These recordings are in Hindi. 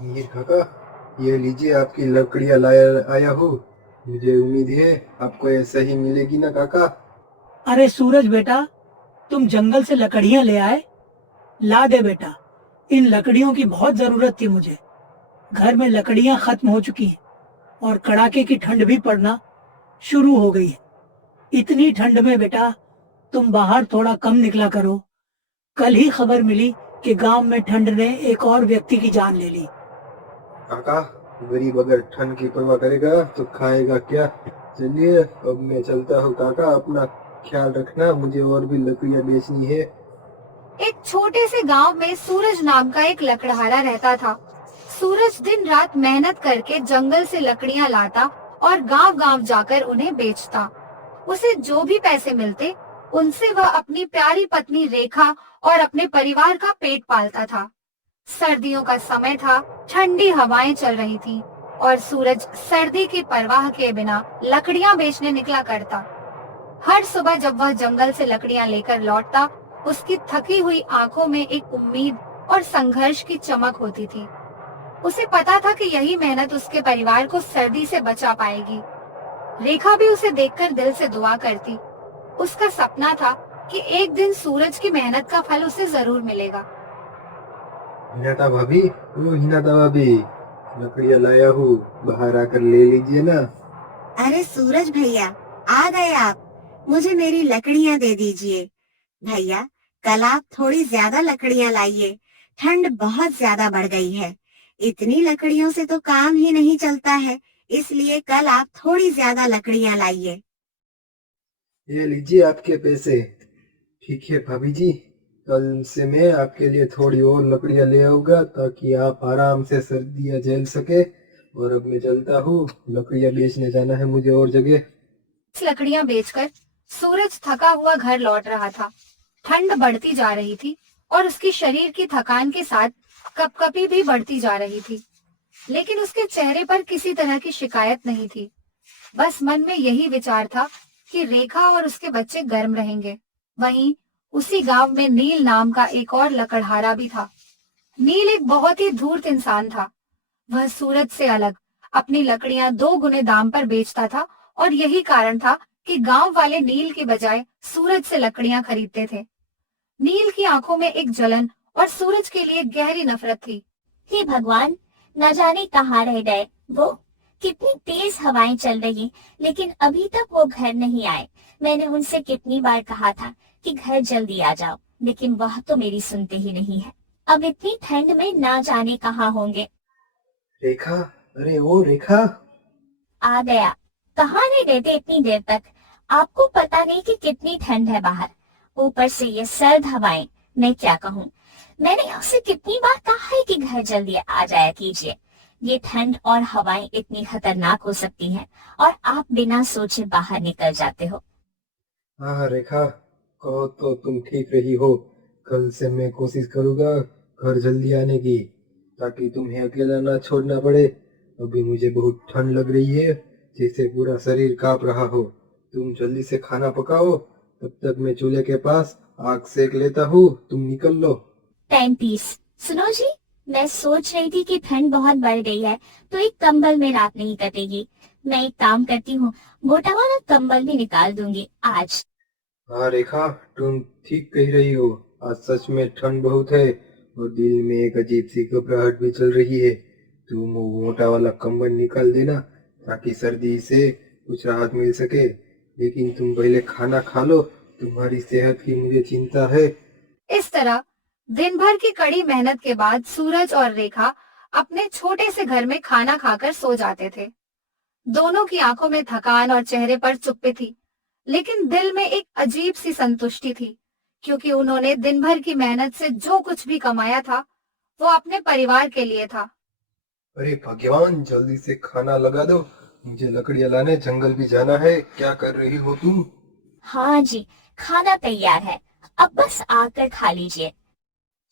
ये काका, ये लीजिए आपकी लकड़ियाँ लाया आया हूँ। मुझे उम्मीद है आपको ऐसा ही मिलेगी ना काका। अरे सूरज बेटा, तुम जंगल से लकड़ियां ले आए? ला दे बेटा, इन लकड़ियों की बहुत जरूरत थी मुझे। घर में लकड़ियां खत्म हो चुकी हैं और कड़ाके की ठंड भी पड़ना शुरू हो गई है। इतनी ठंड में बेटा तुम बाहर थोड़ा कम निकला करो। कल ही खबर मिली कि गांव में ठंड ने एक और व्यक्ति की जान ले ली। काका, गरीब अगर ठंड की परवाह करेगा तो खाएगा क्या। चलिए अब मैं चलता हूँ काका, अपना ख्याल रखना, मुझे और भी लकड़ियाँ बेचनी है। एक छोटे से गांव में सूरज नाम का एक लकड़हारा रहता था। सूरज दिन रात मेहनत करके जंगल से लकड़ियां लाता और गांव-गांव जाकर उन्हें बेचता। उसे जो भी पैसे मिलते, उनसे वह अपनी प्यारी पत्नी रेखा और अपने परिवार का पेट पालता था। सर्दियों का समय था, ठंडी हवाएं चल रही थी और सूरज सर्दी की परवाह किए बिना लकड़ियां बेचने निकला करता। हर सुबह जब वह जंगल से लकड़ियां लेकर लौटता, उसकी थकी हुई आंखों में एक उम्मीद और संघर्ष की चमक होती थी। उसे पता था कि यही मेहनत उसके परिवार को सर्दी से बचा पाएगी। रेखा भी उसे देखकर दिल से दुआ करती। उसका सपना था कि एक दिन सूरज की मेहनत का फल उसे जरूर मिलेगा। हिनाता भाभी, ओ हिनाता भाभी, लकड़ियाँ लाया हूँ, बाहर आकर ले लीजिए ना। अरे सूरज भैया, आ गए आप। मुझे मेरी लकड़ियां दे दीजिए। भैया, कल आप थोड़ी ज्यादा लकड़ियां लाइए। ठंड बहुत ज्यादा बढ़ गई है। इतनी लकड़ियों से तो काम ही नहीं चलता है, इसलिए कल आप थोड़ी ज्यादा लकड़ियां लाइए। ये लीजिए आपके पैसे। ठीक है भाभी जी, कल से मैं आपके लिए थोड़ी और लकड़ियाँ ले आऊंगा ताकि आप आराम से सर्दियाँ झेल सके। और अब मैं चलता हूँ, लकड़ियाँ बेचने जाना है मुझे और जगह। लकड़ियां बेचकर सूरज थका हुआ घर लौट रहा था। ठंड बढ़ती जा रही थी और उसकी शरीर की थकान के साथ कपकपी भी बढ़ती जा रही थी। लेकिन उसके चेहरे पर किसी तरह की शिकायत नहीं थी। बस मन में यही विचार था कि रेखा और उसके बच्चे गर्म रहेंगे। वहीं उसी गांव में नील नाम का एक और लकड़हारा भी था। नील एक बहुत ही धूर्त इंसान था। वह सूरज से अलग अपनी लकड़ियां 2 गुने दाम पर बेचता था और यही कारण था कि गांव वाले नील के बजाय सूरज से लकड़ियां खरीदते थे। नील की आंखों में एक जलन और सूरज के लिए गहरी नफरत थी। हे भगवान, न जाने कहाँ रह गए वो। कितनी तेज हवाएं चल रही, लेकिन अभी तक वो घर नहीं आए। मैंने उनसे कितनी बार कहा था कि घर जल्दी आ जाओ, लेकिन वह तो मेरी सुनते ही नहीं है। अब इतनी ठंड में ना जाने कहाँ होंगे। रेखा, अरे वो रेखा। आ गया। कहाँ रह गए थे इतनी देर तक? आपको पता नहीं कि कितनी ठंड है बाहर, ऊपर से ये सर्द हवाएं। मैं क्या कहूँ, मैंने आपसे कितनी बार कहा है कि घर जल्दी आ जाया कीजिए। ये ठंड और हवाएं इतनी खतरनाक हो सकती हैं और आप बिना सोचे बाहर निकल जाते हो। हाँ रेखा, कहो तो तुम ठीक रही हो। कल से मैं कोशिश करूंगा घर जल्दी आने की, ताकि तुम्हें अकेला ना छोड़ना पड़े। अभी मुझे बहुत ठंड लग रही है, जैसे पूरा शरीर कांप रहा हो। तुम जल्दी से खाना पकाओ, तब तक मैं चूल्हे के पास आग सेक लेता हूँ, तुम निकल लो। Time piece. सुनो जी, मैं सोच रही थी कि ठंड बहुत बढ़ गई है, तो एक कंबल में रात नहीं कटेगी। मैं एक काम करती हूँ, मोटा वाला कंबल भी निकाल दूंगी आज। हाँ रेखा, तुम ठीक कह रही हो। आज सच में ठंड बहुत है और दिल में एक अजीब सी घबराहट भी चल रही है। तुम वो मोटा वाला कंबल निकाल देना ताकि सर्दी से कुछ राहत मिल सके। लेकिन तुम पहले खाना खा लो, तुम्हारी सेहत की मुझे चिंता है। इस तरह दिन भर की कड़ी मेहनत के बाद सूरज और रेखा अपने छोटे से घर में खाना खाकर सो जाते थे। दोनों की आंखों में थकान और चेहरे पर चुप्पी थी, लेकिन दिल में एक अजीब सी संतुष्टि थी, क्योंकि उन्होंने दिन भर की मेहनत से जो कुछ भी कमाया था, वो अपने परिवार के लिए था। अरे भगवान, जल्दी से खाना लगा दो, मुझे लकड़ियां लाने जंगल भी जाना है। क्या कर रही हो तुम? हाँ जी, खाना तैयार है, अब बस आकर खा लीजिए।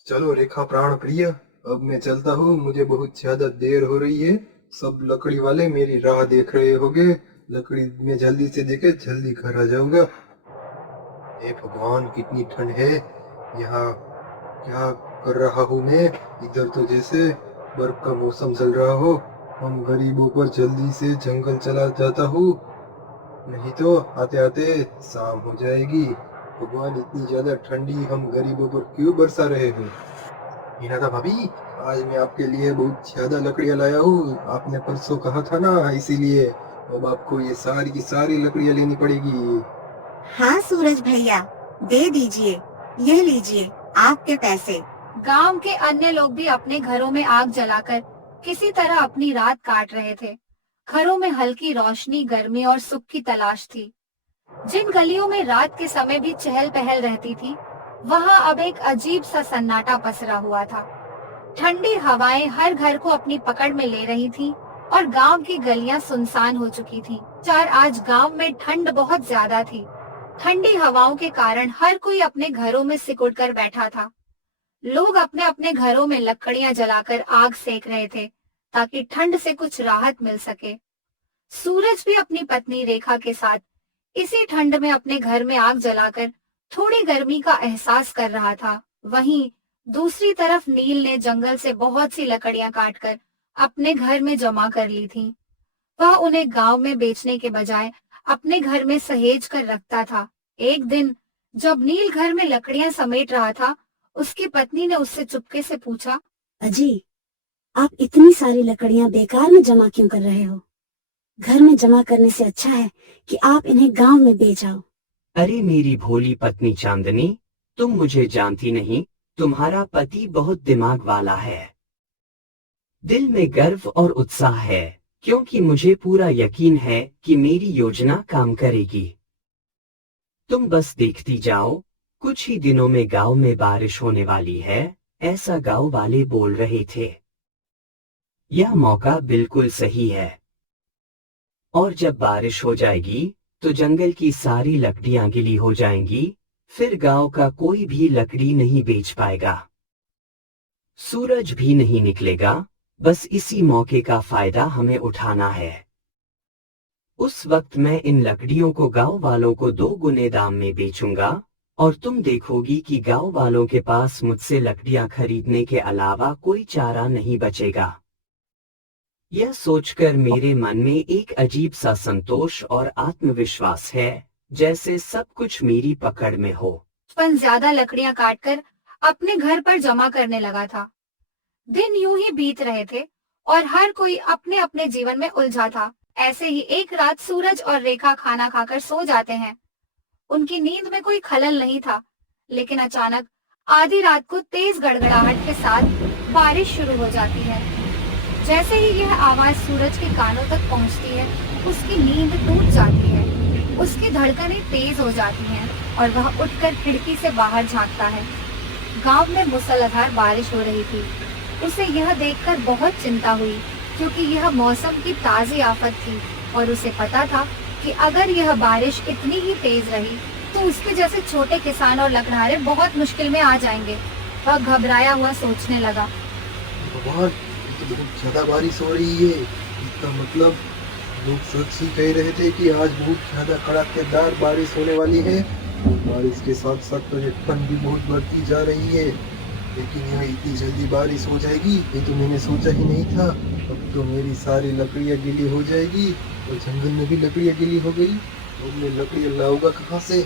चलो रेखा प्राण प्रिय, अब मैं चलता हूँ, मुझे बहुत ज्यादा देर हो रही है। सब लकड़ी वाले मेरी राह देख रहे होंगे। लकड़ी में जल्दी से देके जल्दी घर आ जाऊंगा। हे भगवान, कितनी ठंड है यहाँ। क्या कर रहा हूँ मैं? इधर तो जैसे बर्फ का मौसम चल रहा हो, हम गरीबों पर जल्दी से जंगल चला जाता हूँ, नहीं तो आते आते शाम हो जाएगी। भगवान, इतनी ज्यादा ठंडी हम गरीबों पर क्यों बरसा रहे हो? मीनादा भाभी, आज मैं आपके लिए बहुत ज्यादा लकड़ियां लाया हूँ। आपने परसों कहा था ना, इसीलिए अब आपको ये सारी की सारी लकड़ियां लेनी पड़ेगी। हाँ सूरज भैया, दे दीजिए, ये लीजिए आपके पैसे। गांव के अन्य लोग भी अपने घरों में आग जलाकर किसी तरह अपनी रात काट रहे थे। घरों में हल्की रोशनी, गर्मी और सुख की तलाश थी। जिन गलियों में रात के समय भी चहल पहल रहती थी, वहां अब एक अजीब सा सन्नाटा पसरा हुआ था। ठंडी हवाएं हर घर को अपनी पकड़ में ले रही थीं और गांव की गलियां सुनसान हो चुकी थीं। आज गांव में ठंड बहुत ज्यादा थी। ठंडी हवाओं के कारण हर कोई अपने घरों में सिकुड़ कर बैठा था। लोग अपने अपने घरों में लकड़ियां जलाकर आग सेक रहे थे ताकि ठंड से कुछ राहत मिल सके। सूरज भी अपनी पत्नी रेखा के साथ इसी ठंड में अपने घर में आग जलाकर थोड़ी गर्मी का एहसास कर रहा था। वहीं दूसरी तरफ नील ने जंगल से बहुत सी लकड़ियां काटकर अपने घर में जमा कर ली थीं। वह उन्हें गांव में बेचने के बजाय अपने घर में सहेज कर रखता था। एक दिन जब नील घर में लकड़ियां समेट रहा था, उसकी पत्नी ने उससे चुपके से पूछा, अजी, आप इतनी सारी लकड़ियां बेकार में जमा क्यों कर रहे हो? घर में जमा करने से अच्छा है कि आप इन्हें गांव में बेच आओ। अरे मेरी भोली पत्नी चांदनी, तुम मुझे जानती नहीं। तुम्हारा पति बहुत दिमाग वाला है। दिल में गर्व और उत्साह है, क्योंकि मुझे पूरा यकीन है कि मेरी योजना काम करेगी। तुम बस देखती जाओ, कुछ ही दिनों में गांव में बारिश होने वाली है, ऐसा गांव वाले बोल रहे थे। यह मौका बिल्कुल सही है। और जब बारिश हो जाएगी तो जंगल की सारी लकड़ियां गीली हो जाएंगी, फिर गांव का कोई भी लकड़ी नहीं बेच पाएगा। सूरज भी नहीं निकलेगा। बस इसी मौके का फायदा हमें उठाना है। उस वक्त मैं इन लकड़ियों को गांव वालों को 2 गुने दाम में बेचूंगा और तुम देखोगी कि गांव वालों के पास मुझसे लकड़ियां खरीदने के अलावा कोई चारा नहीं बचेगा। यह सोचकर मेरे मन में एक अजीब सा संतोष और आत्मविश्वास है, जैसे सब कुछ मेरी पकड़ में हो। ज्यादा लकड़ियां काटकर अपने घर पर जमा करने लगा था। दिन यूं ही बीत रहे थे और हर कोई अपने अपने जीवन में उलझा था। ऐसे ही एक रात सूरज और रेखा खाना खाकर सो जाते हैं। उनकी नींद में कोई खलल नहीं था, लेकिन अचानक आधी रात को तेज गड़गड़ाहट के साथ बारिश शुरू हो जाती है। जैसे ही यह आवाज सूरज के कानों तक पहुंचती है, उसकी नींद टूट जाती है। उसकी धड़कनें तेज हो जाती हैं और वह उठकर खिड़की से बाहर झांकता है। गांव में मूसलाधार बारिश हो रही थी। उसे यह देखकर बहुत चिंता हुई, क्योंकि यह मौसम की ताजी आफत थी और उसे पता था कि अगर यह बारिश इतनी ही तेज रही तो उसके जैसे छोटे किसान और लकड़हारे बहुत मुश्किल में आ जाएंगे। वह घबराया हुआ सोचने लगा, भगवान, ये तो बहुत ज्यादा बारिश हो रही है। इसका मतलब लोग सच ही कह रहे थे कि आज बहुत ज्यादा कड़ाकेदार बारिश होने वाली है। और बारिश के साथ साथ तो ये ठंड भी बहुत बढ़ती जा रही है। लेकिन यहाँ इतनी जल्दी बारिश हो जाएगी, ये तो मैंने सोचा ही नहीं था। अब तो मेरी सारी लकड़ियाँ गीली हो जाएगी और जंगल में भी लकड़ियाँ गीली हो गई। और मैं लकड़ियाँ लाऊंगा कहाँ से?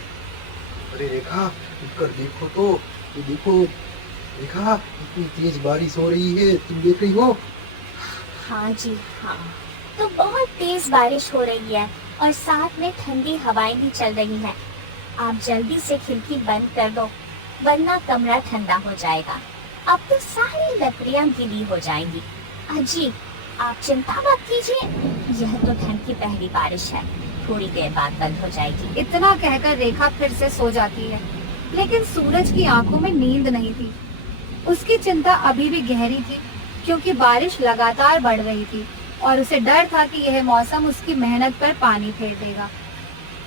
अरे रेखा, उठकर देखो तो, ये देखो रेखा, इतनी तेज बारिश हो रही है, तुम देख रही हो? हाँ जी हाँ, तो बहुत तेज बारिश हो रही है और साथ में ठंडी हवाएं भी चल रही हैं। आप जल्दी से खिड़की बंद कर दो, वरना कमरा ठंडा हो जाएगा। अब तो सारी लकड़ियां गीली हो जाएंगी। अजी, आप चिंता मत कीजिए, यह तो ठंड की पहली बारिश है, थोड़ी देर बाद बंद हो जाएगी। इतना कहकर रेखा फिर से सो जाती है, लेकिन सूरज की आंखों में नींद नहीं थी। उसकी चिंता अभी भी गहरी थी, क्योंकि बारिश लगातार बढ़ रही थी और उसे डर था कि यह मौसम उसकी मेहनत पर पानी फेर देगा।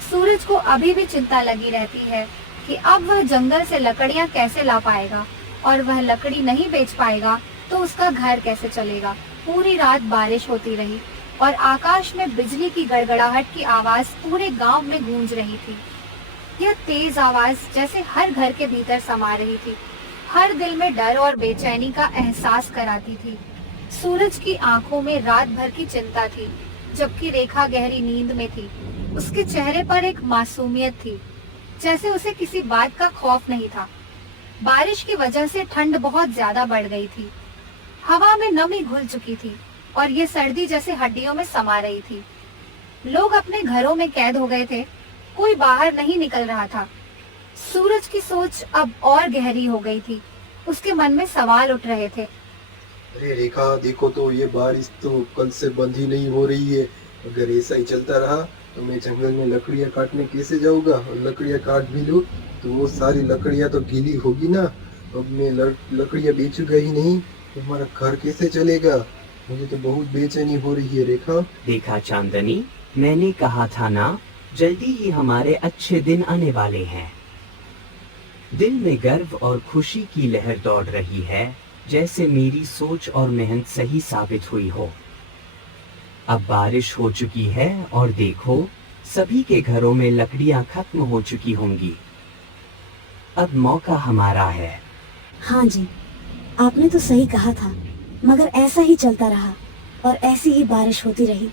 सूरज को अभी भी चिंता लगी रहती है कि अब वह जंगल से लकड़ियां कैसे ला पाएगा, और वह लकड़ी नहीं बेच पाएगा तो उसका घर कैसे चलेगा। पूरी रात बारिश होती रही और आकाश में बिजली की गड़गड़ाहट की आवाज पूरे गांव में गूंज रही थी। यह तेज आवाज जैसे हर घर के भीतर समा रही थी, हर दिल में डर और बेचैनी का एहसास कराती थी। सूरज की आंखों में रात भर की चिंता थी, जबकि रेखा गहरी नींद में थी। उसके चेहरे पर एक मासूमियत थी, जैसे उसे किसी बात का खौफ नहीं था। बारिश की वजह से ठंड बहुत ज्यादा बढ़ गई थी। हवा में नमी घुल चुकी थी और ये सर्दी जैसे हड्डियों में समा रही थी। लोग अपने घरों में कैद हो गए थे, कोई बाहर नहीं निकल रहा था। सूरज की सोच अब और गहरी हो गई थी। उसके मन में सवाल उठ रहे थे। अरे रेखा, देखो तो ये बारिश तो कल से बंद ही नहीं हो रही है। अगर ऐसा ही चलता रहा तो मैं जंगल में लकड़ियाँ काटने कैसे जाऊंगा? और लकड़ियाँ काट भी लूँ तो वो सारी लकड़ियाँ तो गीली होगी ना। अब मैं लकड़ियाँ बेचूंगा ही नहीं तो हमारा घर कैसे चलेगा? मुझे तो बहुत बेचैनी हो रही है रेखा। देखा चांदनी, मैंने कहा था ना, जल्दी ही हमारे अच्छे दिन आने वाले हैं। दिल में गर्व और खुशी की लहर दौड़ रही है, जैसे मेरी सोच और मेहनत सही साबित हुई हो। अब बारिश हो चुकी है और देखो, सभी के घरों में लकड़ियां खत्म हो चुकी होंगी। अब मौका हमारा है। हाँ जी, आपने तो सही कहा था, मगर ऐसा ही चलता रहा और ऐसी ही बारिश होती रही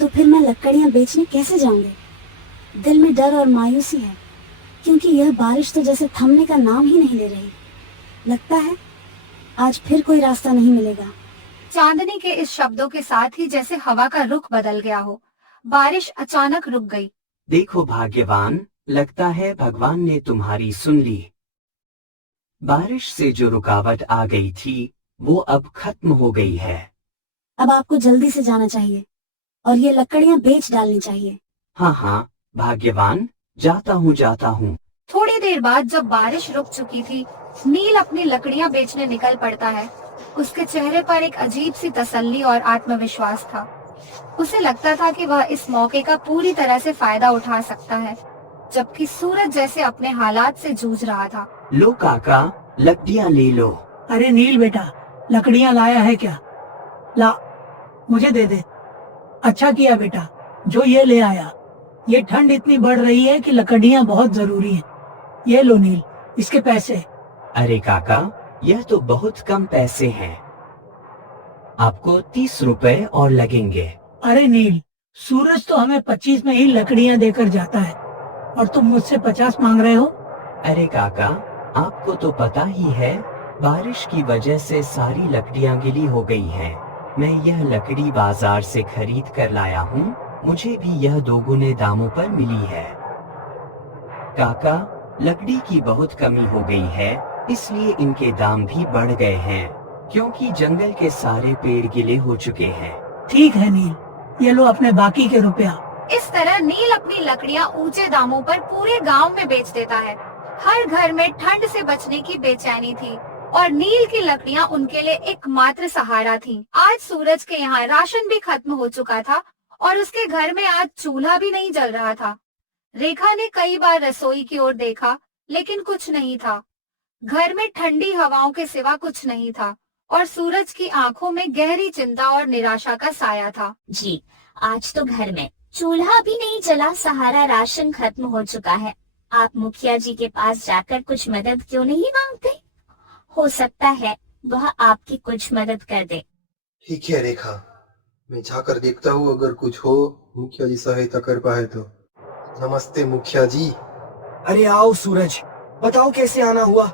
तो फिर मैं लकड़ियां बेचने कैसे जाऊंगी? दिल में डर और मायूसी है, क्योंकि यह बारिश तो जैसे थमने का नाम ही नहीं ले रही। लगता है आज फिर कोई रास्ता नहीं मिलेगा। चांदनी के इस शब्दों के साथ ही जैसे हवा का रुख बदल गया हो। बारिश अचानक रुक गई। देखो भाग्यवान, लगता है भगवान ने तुम्हारी सुन ली। बारिश से जो रुकावट आ गई थी वो अब खत्म हो गई है। अब आपको जल्दी से जाना चाहिए और ये लकड़ियां बेच डालनी चाहिए। हाँ हाँ भाग्यवान, जाता हूँ। थोड़ी देर बाद जब बारिश रुक चुकी थी, नील अपनी लकड़ियां बेचने निकल पड़ता है। उसके चेहरे पर एक अजीब सी तसल्ली और आत्मविश्वास था। उसे लगता था कि वह इस मौके का पूरी तरह से फायदा उठा सकता है, जबकि सूरज जैसे अपने हालात से जूझ रहा था। लो काका, लकड़ियां ले लो। अरे नील बेटा, लकड़ियां लाया है क्या? ला, मुझे दे दे। अच्छा किया बेटा जो ये ले आया। ये ठंड इतनी बढ़ रही है कि लकड़ियां बहुत जरूरी हैं। ये लो नील, इसके पैसे। अरे काका, यह तो बहुत कम पैसे हैं। आपको 30 रुपए और लगेंगे। अरे नील, सूरज तो हमें 25 में ही लकड़ियां देकर जाता है और तुम मुझसे 50 मांग रहे हो? अरे काका, आपको तो पता ही है, बारिश की वजह से सारी लकड़ियां गीली हो गई हैं। मैं यह लकड़ी बाजार से खरीद कर लाया हूँ। मुझे भी यह दोगुने दामों पर मिली है। काका, लकड़ी की बहुत कमी हो गई है, इसलिए इनके दाम भी बढ़ गए हैं, क्योंकि जंगल के सारे पेड़ गिले हो चुके हैं। ठीक है नील, ये लो अपने बाकी के रुपया। इस तरह नील अपनी लकड़ियां ऊंचे दामों पर पूरे गांव में बेच देता है। हर घर में ठंड से बचने की बेचैनी थी और नील की लकड़ियां उनके लिए एकमात्र सहारा थीं। आज सूरज के यहाँ राशन भी खत्म हो चुका था और उसके घर में आज चूल्हा भी नहीं जल रहा था। रेखा ने कई बार रसोई की ओर देखा, लेकिन कुछ नहीं था। घर में ठंडी हवाओं के सिवा कुछ नहीं था और सूरज की आंखों में गहरी चिंता और निराशा का साया था। जी, आज तो घर में चूल्हा भी नहीं जला, सहारा राशन खत्म हो चुका है। आप मुखिया जी के पास जाकर कुछ मदद क्यों नहीं मांगते? हो सकता है वह आपकी कुछ मदद कर दे। ठीक है रेखा, मैं जाकर देखता हूँ, अगर कुछ हो मुखिया जी सहायता कर पाए तो। नमस्ते मुखिया जी। अरे आओ सूरज, बताओ कैसे आना हुआ?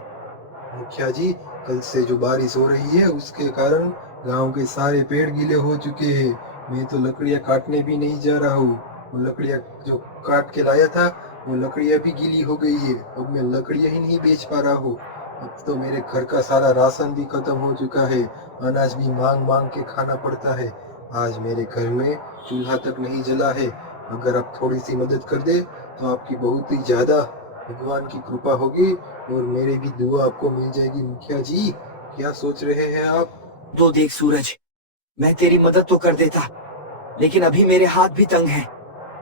मुखिया जी, कल से जो बारिश हो रही है उसके कारण गांव के सारे पेड़ गीले हो चुके हैं। मैं तो लकड़ियां काटने भी नहीं जा रहा हूँ। वो लकड़ियां जो काट के लाया था वो लकड़ियां भी गीली हो गई है। अब मैं लकड़ियां ही नहीं बेच पा रहा हूँ। अब तो मेरे घर का सारा राशन भी खत्म हो चुका है। अनाज भी मांग मांग के खाना पड़ता है। आज मेरे घर में चूल्हा तक नहीं जला है। अगर आप थोड़ी सी मदद कर दे तो आपकी बहुत ही ज्यादा भगवान की कृपा होगी और मेरी भी दुआ आपको मिल जाएगी। मुखिया जी, क्या सोच रहे हैं आप? तो देख सूरज, मैं तेरी मदद तो कर देता, लेकिन अभी मेरे हाथ भी तंग हैं।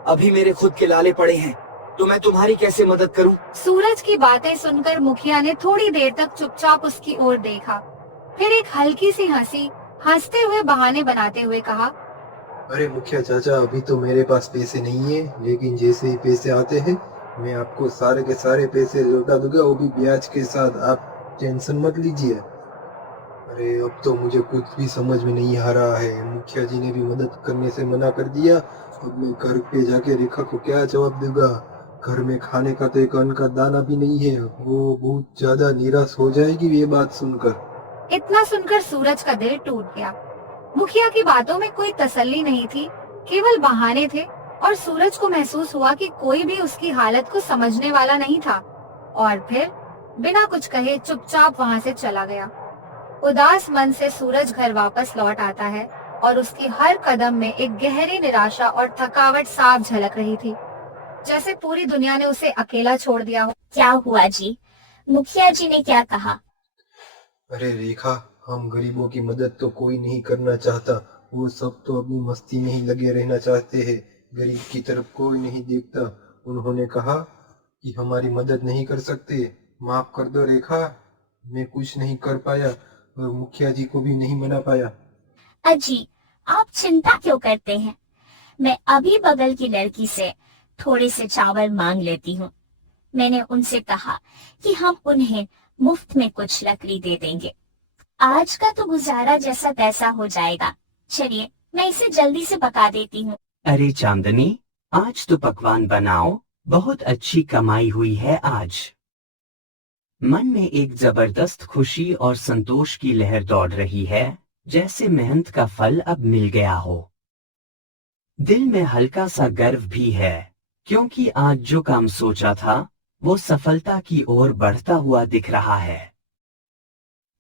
अभी मेरे खुद के लाले पड़े हैं, तो मैं तुम्हारी कैसे मदद करूं? सूरज की बातें सुनकर मुखिया ने थोड़ी देर तक चुपचाप उसकी ओर देखा, फिर एक हल्की सी हंसी हंसते हुए बहाने बनाते हुए कहा, अरे मुखिया चाचा, अभी तो मेरे पास पैसे नहीं है, लेकिन जैसे ही पैसे आते हैं मैं आपको सारे के सारे पैसे लौटा दूंगा, वो भी ब्याज के साथ। आप टेंशन मत लीजिए। अरे अब तो मुझे कुछ भी समझ में नहीं आ रहा है। मुखिया जी ने भी मदद करने से मना कर दिया। अब मैं घर पे जाके रेखा को क्या जवाब दूंगा? घर में खाने का तो एक अन्न का दाना भी नहीं है। वो बहुत ज्यादा निराश हो जाएगी ये बात सुनकर। इतना सुनकर सूरज का दिल टूट गया। मुखिया की बातों में कोई तसल्ली नहीं थी, केवल बहाने थे, और सूरज को महसूस हुआ कि कोई भी उसकी हालत को समझने वाला नहीं था। और फिर बिना कुछ कहे चुपचाप वहाँ से चला गया। उदास मन से सूरज घर वापस लौट आता है और उसकी हर कदम में एक गहरी निराशा और थकावट साफ झलक रही थी, जैसे पूरी दुनिया ने उसे अकेला छोड़ दिया हो। क्या हुआ जी? मुखिया जी ने क्या कहा? अरे रेखा, हम गरीबों की मदद तो कोई नहीं करना चाहता। वो सब तो अपनी मस्ती में ही लगे रहना चाहते हैं। गरीब की तरफ कोई नहीं देखता। उन्होंने कहा कि हमारी मदद नहीं कर सकते। माफ कर दो रेखा, मैं कुछ नहीं कर पाया और मुखिया जी को भी नहीं मना पाया। अजी, आप चिंता क्यों करते हैं? मैं अभी बगल की लड़की से थोड़े से चावल मांग लेती हूँ। मैंने उनसे कहा कि हम उन्हें मुफ्त में कुछ लकड़ी दे देंगे। आज का तो गुजारा जैसा तैसा हो जाएगा। चलिए, मैं इसे जल्दी से पका देती हूँ। अरे चांदनी, आज तो पकवान बनाओ, बहुत अच्छी कमाई हुई है आज। मन में एक जबरदस्त खुशी और संतोष की लहर दौड़ रही है, जैसे मेहनत का फल अब मिल गया हो। दिल में हल्का सा गर्व भी है, क्योंकि आज जो काम सोचा था वो सफलता की ओर बढ़ता हुआ दिख रहा है।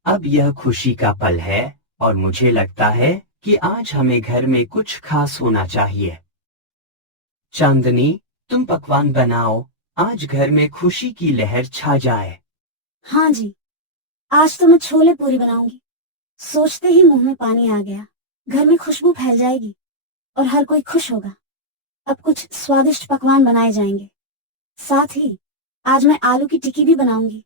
अब यह खुशी का पल है और मुझे लगता है कि आज हमें घर में कुछ खास होना चाहिए। चांदनी, तुम पकवान बनाओ, आज घर में खुशी की लहर छा जाए। हाँ जी, आज तो मैं छोले पूरी बनाऊंगी। सोचते ही मुंह में पानी आ गया। घर में खुशबू फैल जाएगी और हर कोई खुश होगा। अब कुछ स्वादिष्ट पकवान बनाए जाएंगे। साथ ही आज मैं आलू की टिक्की भी बनाऊंगी।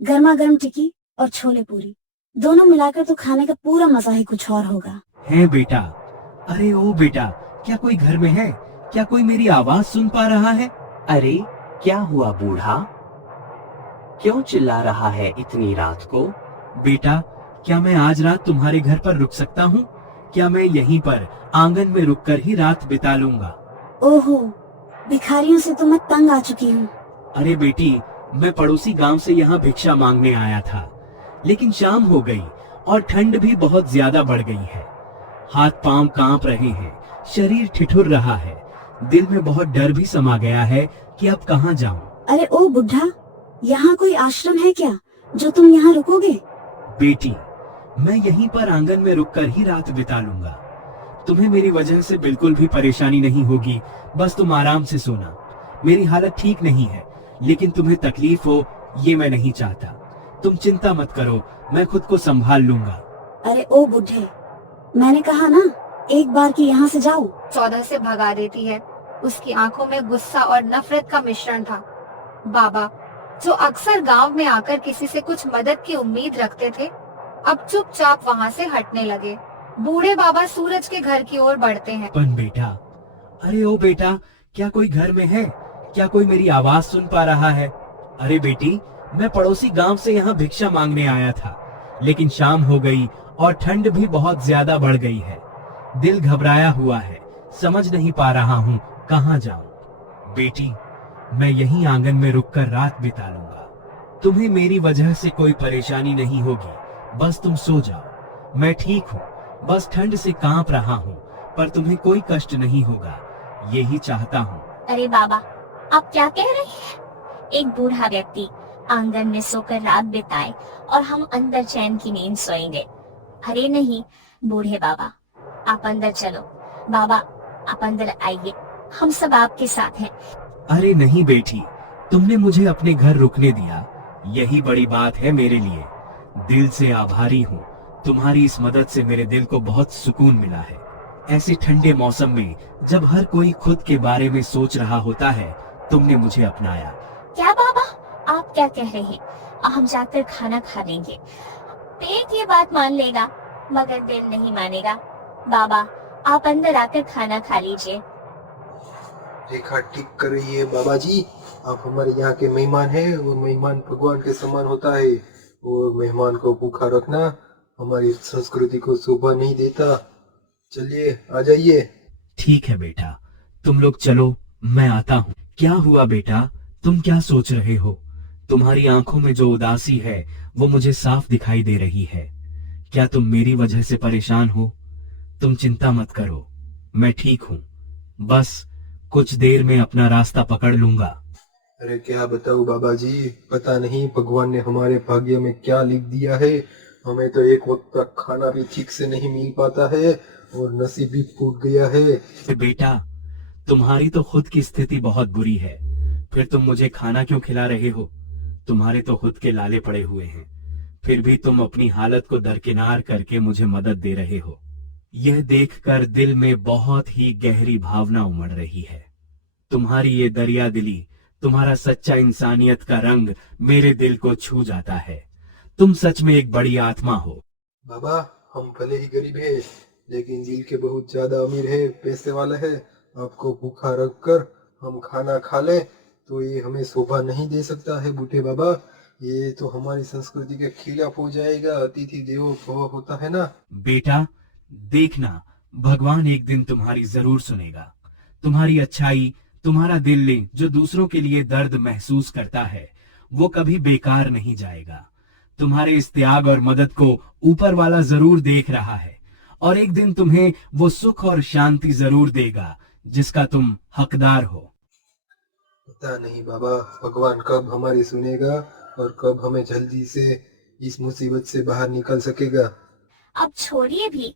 गर्मा गर्म टिक्की और छोले पूरी दोनों मिलाकर तो खाने का पूरा मजा ही कुछ और होगा। है बेटा? अरे ओ बेटा, क्या कोई घर में है? क्या कोई मेरी आवाज सुन पा रहा है? अरे क्या हुआ बूढ़ा? क्यों चिल्ला रहा है इतनी रात को? बेटा, क्या मैं आज रात तुम्हारे घर पर रुक सकता हूँ? क्या मैं यहीं पर आंगन में रुककर ही रात बिता लूंगा? ओहो, भिखारियों से तो मैं तंग आ चुकी हूँ। अरे बेटी, मैं पड़ोसी गांव से यहाँ भिक्षा मांगने आया था, लेकिन शाम हो गई और ठंड भी बहुत ज्यादा बढ़ गई है। हाथ पांव कांप रहे हैं, शरीर ठिठुर रहा है, दिल में बहुत डर भी समा गया है कि अब कहाँ जाऊं। अरे ओ बुढ़ा, यहाँ कोई आश्रम है क्या जो तुम यहाँ रुकोगे? बेटी, मैं यहीं पर आंगन में रुककर ही रात बिता लूंगा। तुम्हें मेरी वजह से बिल्कुल भी परेशानी नहीं होगी। बस तुम आराम से सोना। मेरी हालत ठीक नहीं है, लेकिन तुम्हें तकलीफ हो ये मैं नहीं चाहता। तुम चिंता मत करो, मैं खुद को संभाल लूंगा। अरे ओ बुढ़े, मैंने कहा ना एक बार कि यहाँ से जाओ। 14 से भगा देती है। उसकी आंखों में गुस्सा और नफरत का मिश्रण था। बाबा, जो अक्सर गांव में आकर किसी से कुछ मदद की उम्मीद रखते थे, अब चुपचाप वहाँ से हटने लगे। बूढ़े बाबा सूरज के घर की ओर बढ़ते हैं। पन बेटा, अरे ओ बेटा, क्या कोई घर में है? क्या कोई मेरी आवाज सुन पा रहा है? अरे बेटी, मैं पड़ोसी गांव से यहाँ भिक्षा मांगने आया था, लेकिन शाम हो गई और ठंड भी बहुत ज्यादा बढ़ गई है। दिल घबराया हुआ है, समझ नहीं पा रहा हूँ कहाँ जाऊं। बेटी, मैं यहीं आंगन में रुककर रात बिता लूंगा। तुम्हें मेरी वजह से कोई परेशानी नहीं होगी, बस तुम सो जाओ। मैं ठीक हूँ, बस ठंड से कांप रहा हूँ, पर तुम्हें कोई कष्ट नहीं होगा, यही चाहता हूँ। अरे बाबा, आप क्या कह रहे हैं? एक बूढ़ा व्यक्ति आंगन में सोकर रात बिताए और हम अंदर चैन की नींद सोएंगे? अरे नहीं बूढ़े बाबा, आप अंदर चलो। बाबा, आप अंदर आइए, हम सब आपके साथ हैं। अरे नहीं बेटी, तुमने मुझे अपने घर रुकने दिया, यही बड़ी बात है मेरे लिए। दिल से आभारी हूँ। तुम्हारी इस मदद से मेरे दिल को बहुत सुकून मिला है। ऐसे ठंडे मौसम में जब हर कोई खुद के बारे में सोच रहा होता है, तुमने मुझे अपनाया। क्या बाबा, आप क्या कह रहे हैं? हम जाकर खाना खा लेंगे। पेट ये बात मान लेगा, मगर दिल नहीं मानेगा। बाबा, आप अंदर आकर खाना खा लीजिए। रेखा ठीक कर रही है बाबा जी। आप हमारे यहाँ के मेहमान हैं और मेहमान भगवान के समान होता है, और मेहमान को भूखा रखना हमारी संस्कृति को शोभा नहीं देता। चलिए आ जाइए। ठीक है बेटा, तुम लोग चलो, मैं आता हूँ। क्या हुआ बेटा, तुम क्या सोच रहे हो? तुम्हारी आंखों में जो उदासी है वो मुझे साफ दिखाई दे रही है। क्या तुम मेरी वजह से परेशान हो? तुम चिंता मत करो, मैं ठीक हूँ। बस कुछ देर में अपना रास्ता पकड़ लूंगा। अरे क्या बताऊं बाबा जी, पता नहीं भगवान ने हमारे भाग्य में क्या लिख दिया है। हमें तो एक वक्त तक खाना भी ठीक से नहीं मिल पाता है और नसीब भी फूट गया है। बेटा, तुम्हारी तो खुद की स्थिति बहुत बुरी है, फिर तुम मुझे खाना क्यों खिला रहे हो? तुम्हारे तो खुद के लाले पड़े हुए हैं, फिर भी तुम अपनी हालत को दरकिनार करके मुझे मदद दे रहे हो। यह देखकर दिल में बहुत ही गहरी भावना उमड़ रही है। तुम्हारी ये दरिया दिली, तुम्हारा सच्चा इंसानियत का रंग मेरे दिल को छू जाता है। तुम सच में एक बड़ी आत्मा हो। बाबा, हम भले ही गरीब है लेकिन दिल के बहुत ज्यादा अमीर है, पैसे वाला है। आपको भूखा रख कर हम खाना खा ले तो ये हमें शोभा नहीं दे सकता है बूढ़े बाबा। ये तो हमारी संस्कृति के खिलाफ हो जाएगा। अतिथि देवो भव होता है ना। बेटा, देखना, भगवान एक दिन तुम्हारी जरूर सुनेगा। तुम्हारी अच्छाई, तुम्हारा दिल जो दूसरों के लिए दर्द महसूस करता है, वो कभी बेकार नहीं जाएगा। तुम्हारे इस त्याग और मदद को ऊपर वाला जरूर देख रहा है और एक दिन तुम्हें वो सुख और शांति जरूर देगा जिसका तुम हकदार हो। पता नहीं बाबा, भगवान कब हमारी सुनेगा और कब हमें जल्दी से इस मुसीबत से बाहर निकल सकेगा। अब छोड़िए भी,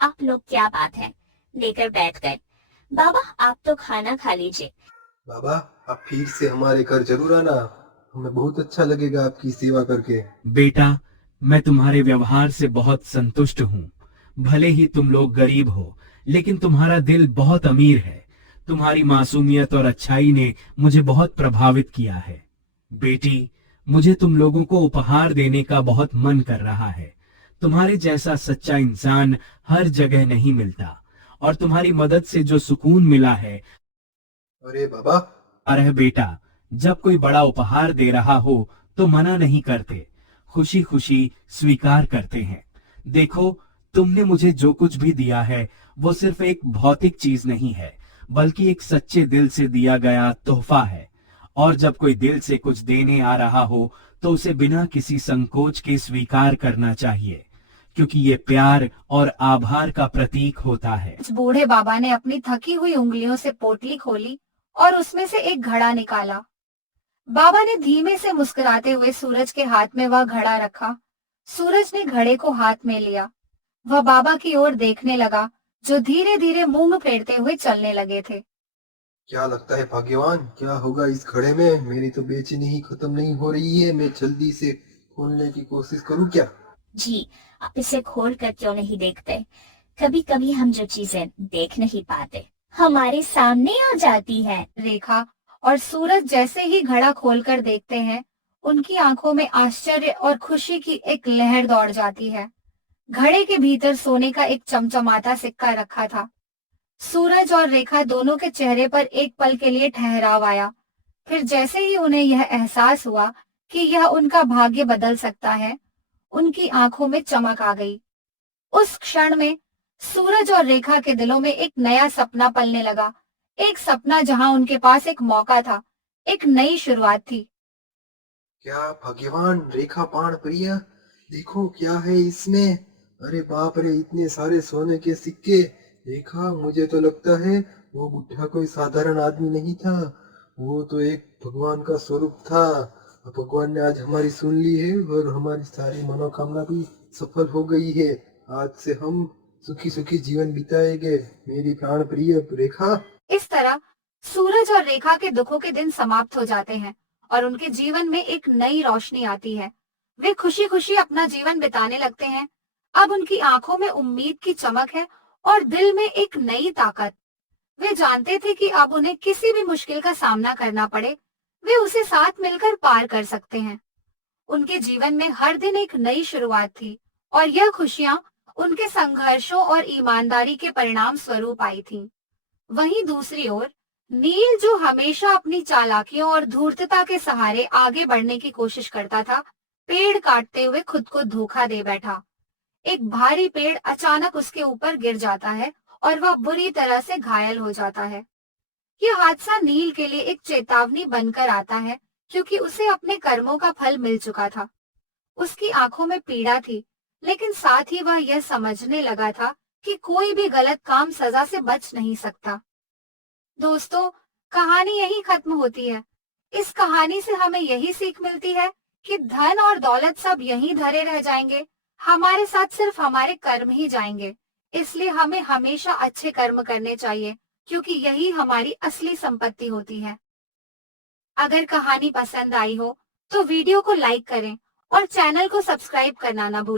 आप लोग क्या बात है लेकर बैठ गए। बाबा, आप तो खाना खा लीजिए। बाबा, आप फिर से हमारे घर जरूर आना, हमें बहुत अच्छा लगेगा आपकी सेवा करके। बेटा, मैं तुम्हारे व्यवहार से बहुत संतुष्ट हूँ। भले ही तुम लोग गरीब हो, लेकिन तुम्हारा दिल बहुत अमीर है। तुम्हारी मासूमियत और अच्छाई ने मुझे बहुत प्रभावित किया है। बेटी, मुझे तुम लोगों को उपहार देने का बहुत मन कर रहा है। तुम्हारे जैसा सच्चा इंसान हर जगह नहीं मिलता और तुम्हारी मदद से जो सुकून मिला है। अरे बाबा, अरे बेटा, जब कोई बड़ा उपहार दे रहा हो तो मना नहीं करते, खुशी खुशी स्वीकार करते हैं। देखो, तुमने मुझे जो कुछ भी दिया है वो सिर्फ एक भौतिक चीज नहीं है, बल्कि एक सच्चे दिल से दिया गया तोहफा है। और जब कोई दिल से कुछ देने आ रहा हो तो उसे बिना किसी संकोच के स्वीकार करना चाहिए, क्योंकि ये प्यार और आभार का प्रतीक होता है। बूढ़े बाबा ने अपनी थकी हुई उंगलियों से पोटली खोली और उसमें से एक घड़ा निकाला। बाबा ने धीमे से मुस्कुराते हुए सूरज के हाथ में वह घड़ा रखा। सूरज ने घड़े को हाथ में लिया। वह बाबा की ओर देखने लगा, जो धीरे धीरे मुंह फेरते हुए चलने लगे थे। क्या लगता है भाग्यवान, क्या होगा इस घड़े में? मेरी तो बेचैनी ही खत्म नहीं हो रही है। मैं जल्दी से खोलने की कोशिश करूं क्या? जी, आप इसे खोल कर क्यों नहीं देखते? कभी कभी हम जो चीजें देख नहीं पाते हमारे सामने आ जाती है। रेखा और सूरज जैसे ही घड़ा खोलकर देखते हैं, उनकी आंखों में आश्चर्य और खुशी की एक लहर दौड़ जाती है। घड़े के भीतर सोने का एक चमचमाता सिक्का रखा था। सूरज और रेखा दोनों के चेहरे पर एक पल के लिए ठहराव आया। फिर जैसे ही उन्हें यह एहसास हुआ कि यह उनका भाग्य बदल सकता है, उनकी आंखों में चमक आ गई। उस क्षण में सूरज और रेखा के दिलों में एक नया सपना पलने लगा। एक सपना जहां उनके पास एक मौका था, एक नई शुरुआत थी। क्या भाग्यवान, रेखा बाण प्रिय, देखो क्या है इसमें। अरे बाप रे, इतने सारे सोने के सिक्के। रेखा, मुझे तो लगता है वो बुढ़ा कोई साधारण आदमी नहीं था, वो तो एक भगवान का स्वरूप था। भगवान ने आज हमारी सुन ली है और हमारी सारी मनोकामना भी सफल हो गई है। आज से हम सुखी सुखी जीवन बिताएंगे, मेरी प्राण प्रिय रेखा। इस तरह सूरज और रेखा के दुखों के दिन समाप्त हो जाते हैं और उनके जीवन में एक नई रोशनी आती है। वे खुशी खुशी अपना जीवन बिताने लगते हैं। अब उनकी आंखों में उम्मीद की चमक है और दिल में एक नई ताकत। वे जानते थे कि अब उन्हें किसी भी मुश्किल का सामना करना पड़े, वे उसे साथ मिलकर पार कर सकते हैं। उनके जीवन में हर दिन एक नई शुरुआत थी और यह खुशियां उनके संघर्षों और ईमानदारी के परिणाम स्वरूप आई थीं। वहीं दूसरी ओर नील, जो हमेशा अपनी चालाकियों और धूर्तता के सहारे आगे बढ़ने की कोशिश करता था, पेड़ काटते हुए खुद को धोखा दे बैठा। एक भारी पेड़ अचानक उसके ऊपर गिर जाता है और वह बुरी तरह से घायल हो जाता है। यह हादसा नील के लिए एक चेतावनी बनकर आता है, क्योंकि उसे अपने कर्मों का फल मिल चुका था। उसकी आंखों में पीड़ा थी, लेकिन साथ ही वह यह समझने लगा था कि कोई भी गलत काम सजा से बच नहीं सकता। दोस्तों, कहानी यही खत्म होती है। इस कहानी से हमें यही सीख मिलती है कि धन और दौलत सब यहीं धरे रह जाएंगे, हमारे साथ सिर्फ हमारे कर्म ही जाएंगे। इसलिए हमें हमेशा अच्छे कर्म करने चाहिए, क्योंकि यही हमारी असली संपत्ति होती है। अगर कहानी पसंद आई हो तो वीडियो को लाइक करें और चैनल को सब्सक्राइब करना ना भूलें।